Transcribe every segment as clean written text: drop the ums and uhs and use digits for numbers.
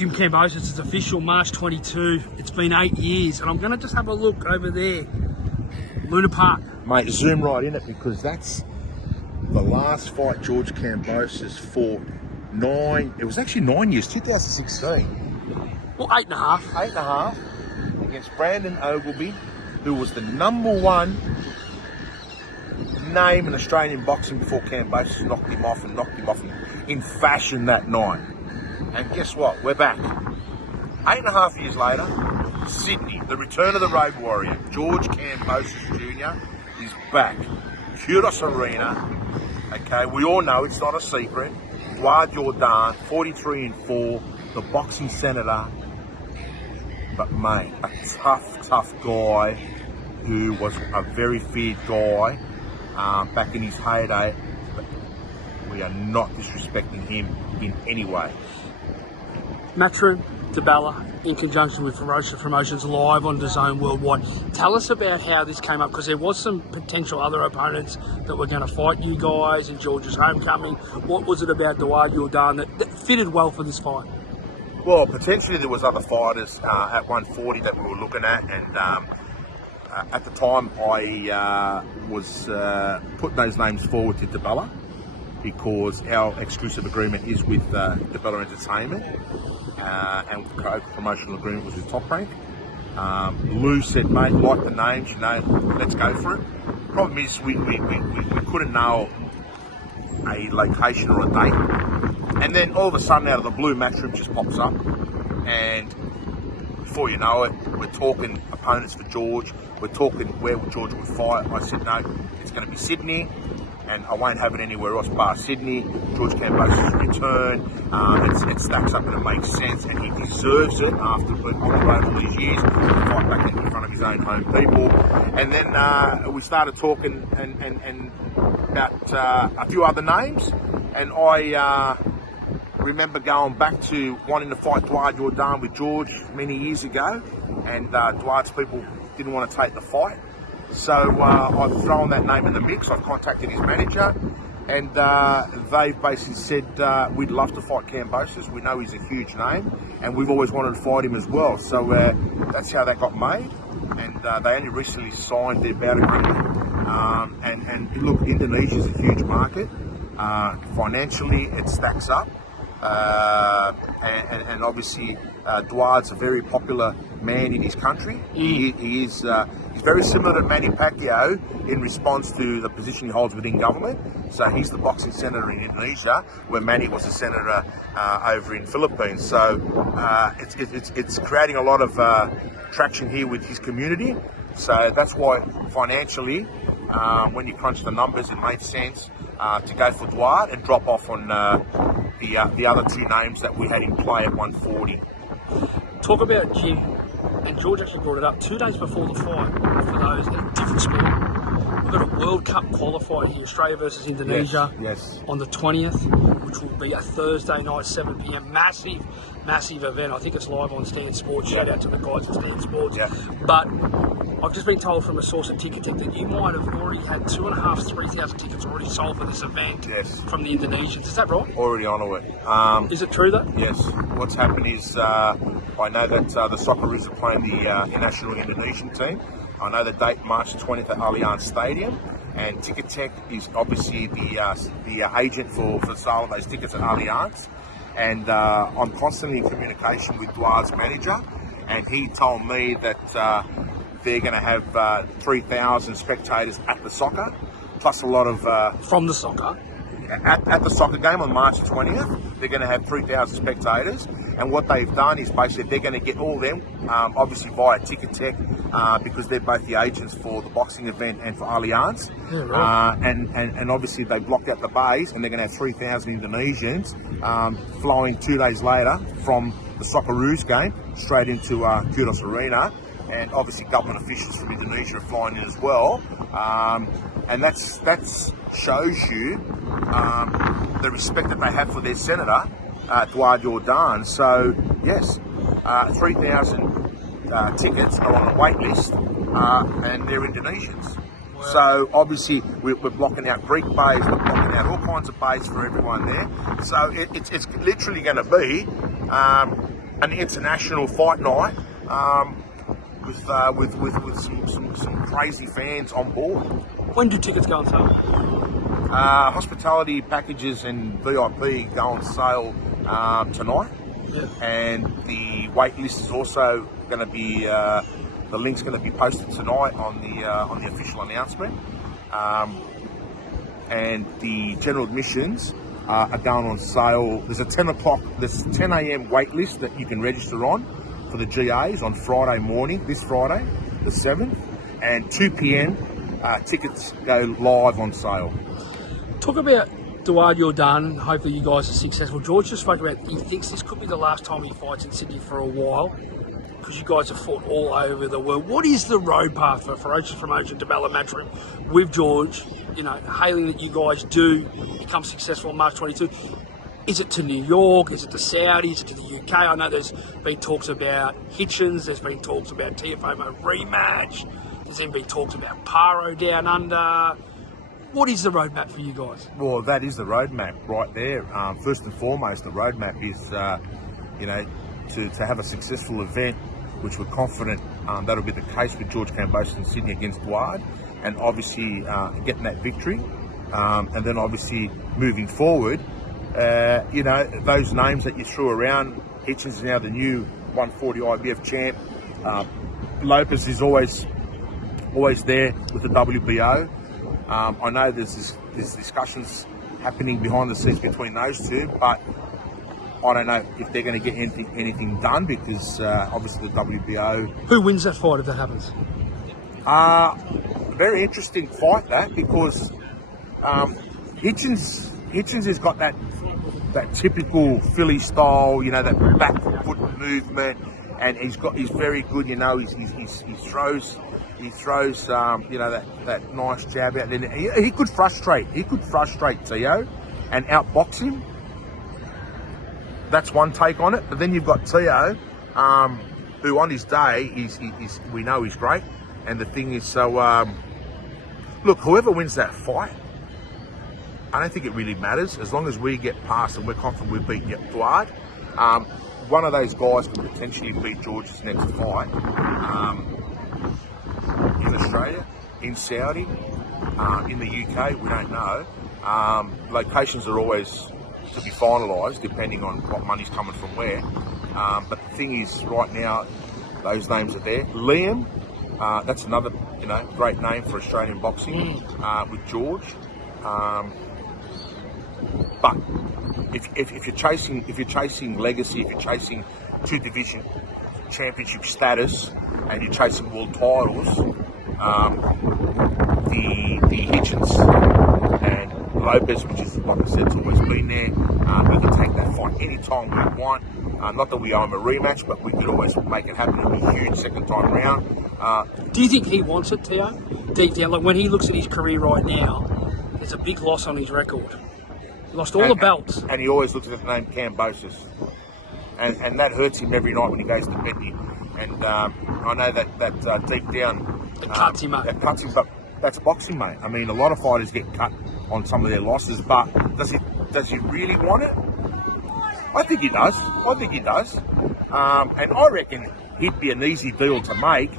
Jim Kambosos, it's official, March 22. It's been 8 years, and I'm going to just have a look over there. Luna Park. Mate, zoom right in it, because that's the last fight George Kambosos fought. It was actually 9 years, 2016. Well, 8.5. 8.5 against Brandon Ogilvie, who was the #1 name in Australian boxing before Kambosos knocked him off in fashion that night. And guess what? We're back. 8.5 years later, Sydney, the return of the Road Warrior, George Kambosos Jr. is back. Kudos Arena. Okay, we all know it's not a secret. Yordan, 43-4, the boxing senator. But mate, a tough guy who was a very feared guy back in his heyday. But we are not disrespecting him in any way. Matchroom Dabala in conjunction with Ferocious Promotions live on DAZN worldwide. Tell us about how this came up, because there was some potential other opponents that were going to fight you guys in George's homecoming. What was it about Yordan that fitted well for this fight? Well, potentially there was other fighters at 140 that we were looking at, and at the time I was putting those names forward to Dabala, because our exclusive agreement is with Dabala Entertainment, and co-promotional agreement was with Top Rank. Lou said, mate, like the names, you know, let's go for it. Problem is we couldn't nail a location or a date. And then all of a sudden, out of the blue, Matchroom just pops up. And before you know it, we're talking opponents for George. We're talking where George would fight. I said, no, it's going to be Sydney. And I won't have it anywhere else bar Sydney. George Kambosos' return, it stacks up and it makes sense, and he deserves it after being on the road all these years to fight back in front of his own home people. And then we started talking and about a few other names, and I remember going back to wanting to fight Yordan with George many years ago, and Dwight's people didn't want to take the fight. So I've thrown that name in the mix. I've contacted his manager, and they've basically said, we'd love to fight Kambosos. We know he's a huge name, and we've always wanted to fight him as well. So that's how that got made, and they only recently signed their bout agreement. And look, Indonesia's a huge market. Financially, it stacks up. And obviously Dwight's a very popular man in his country. He is he's very similar to Manny Pacquiao in response to the position he holds within government. So he's the boxing senator in Indonesia, where Manny was a senator over in Philippines. So it's creating a lot of traction here with his community. So that's why financially, when you crunch the numbers, it made sense to go for Dwight and drop off on the other two names that we had in play at 140. Talk about Jim, and George actually brought it up 2 days before the fight, for those in a different sport. We've got a World Cup qualifier here, Australia versus Indonesia, yes. On the 20th, which will be a Thursday night, 7 p.m. Massive event. I think it's live on Stan Sports. Shout out to the guys at Stan Sports. Yeah. But I've just been told from a source at Ticketek that you might have already had 2,500 to 3,000 tickets already sold for this event. Yes. From the Indonesians. Is that right? Already on it. Is it true though? Yes. What's happened is I know that the Socceroos are playing the national Indonesian team. I know the date, March 20th at Allianz Stadium, and Ticketek is obviously the agent for sale of those tickets at Allianz. And I'm constantly in communication with Dwight's manager, and he told me that they're going to have 3,000 spectators at the soccer, plus a lot of... From the soccer? At the soccer game on March 20th, they're going to have 3,000 spectators. And what they've done is basically they're going to get all them, obviously via Ticketek, because they're both the agents for the boxing event and for Allianz. Yeah, right. And obviously they blocked out the bays, and they're going to have 3,000 Indonesians flowing 2 days later from the Socceroos game straight into Kudos Arena. And obviously government officials from Indonesia are flying in as well. And that shows you the respect that they have for their senator, Dwight Yordan. So yes, 3,000 tickets are on the wait list, and they're Indonesians. Wow. So obviously we're blocking out Greek bays, we're blocking out all kinds of bays for everyone there. So it's literally going to be an international fight night with some crazy fans on board. When do tickets go on sale? Hospitality packages and VIP go on sale tonight, and the wait list is also going to be the link's going to be posted tonight on the official announcement, and the general admissions are going on sale. There's a 10 a.m. wait list that you can register on for the GAs on Friday morning, this Friday, the 7th, and 2 p.m. Tickets go live on sale. Talk about Yordan. Hopefully you guys are successful. George just spoke about he thinks this could be the last time he fights in Sydney for a while, because you guys have fought all over the world. What is the road path for Ferocious Promotion to Bella Matchroom with George? You know, hailing that you guys do become successful on March 22. Is it to New York? Is it to Saudi? Is it to the UK? I know there's been talks about Hitchins. There's been talks about Teofimo rematch. There's even been talks about Paro down under. What is the roadmap for you guys? Well, that is the roadmap right there. First and foremost, the roadmap is, to have a successful event, which we're confident that'll be the case with George Kambosos in Sydney against WARNS, and obviously getting that victory. And then obviously moving forward, those names that you threw around, Hitchins is now the new 140 IBF champ. Lopez is always there with the WBO. I know there's discussions happening behind the scenes between those two, but I don't know if they're going to get anything done, because obviously the WBO. Who wins that fight if that happens? Very interesting fight that, because Hitchins has got that typical Philly style, that back foot movement, and he's very good. He throws. He throws, that nice jab out there. He could frustrate. He could frustrate TEO and outbox him. That's one take on it. But then you've got TEO, who on his day we know he's great. And the thing is, look, whoever wins that fight, I don't think it really matters, as long as we get past and we're confident we've beaten Duard. One of those guys could potentially beat George's next fight. In Australia, in Saudi, in the UK, we don't know. Locations are always to be finalised depending on what money's coming from where. But the thing is, right now, those names are there. Liam, that's another great name for Australian boxing with George. But if you're chasing legacy, if you're chasing 2 division championship status, and you're chasing world titles, the Hitchins and Lopez, which is, like I said, it's always been there. We can take that fight anytime we want. Not that we owe him a rematch, but we could always make it happen. It'll be huge second time round. Do you think he wants it, Teo? Deep down, like when he looks at his career right now, there's a big loss on his record. He lost all the belts. And he always looks at the name Kambosos. And that hurts him every night when he goes to bed. And I know that deep down, it cuts him up. It cuts him, but that's boxing, mate. I mean, a lot of fighters get cut on some of their losses, but does he really want it? I think he does. And I reckon he'd be an easy deal to make,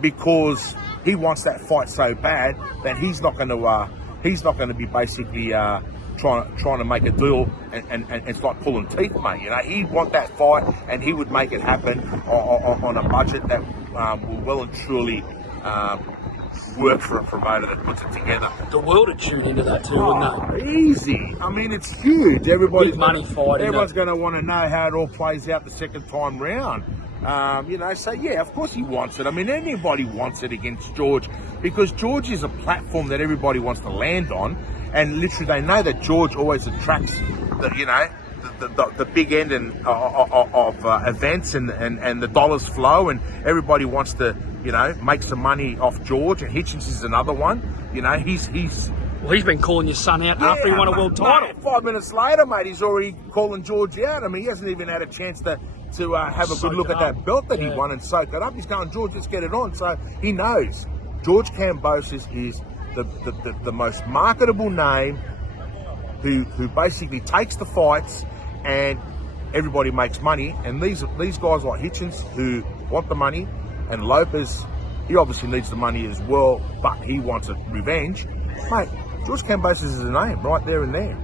because he wants that fight so bad that he's not going to be basically trying to make a deal, and it's like pulling teeth, mate. He'd want that fight, and he would make it happen on a budget that will well and truly work for a promoter that puts it together. The world would tune into that too, wouldn't they? Easy. I mean, it's huge. Everybody's big money fight. Everyone's going to want to know how it all plays out the second time round. So yeah, of course he wants it. I mean, anybody wants it against George, because George is a platform that everybody wants to land on, and literally they know that George always attracts the big end of events, and the dollars flow, and everybody wants to make some money off George. And Hitchins is another one. He's been calling your son out after he won a world title. Mate, 5 minutes later, mate, he's already calling George out. I mean, he hasn't even had a chance to have a good look at that belt that he won and soak it up. He's going, George, let's get it on. So he knows George Kambosos is the most marketable name, who basically takes the fights and everybody makes money, and these guys like Hitchins who want the money, and Lopez, he obviously needs the money as well, but he wants a revenge. Mate, George Kambosos is a name right there and there.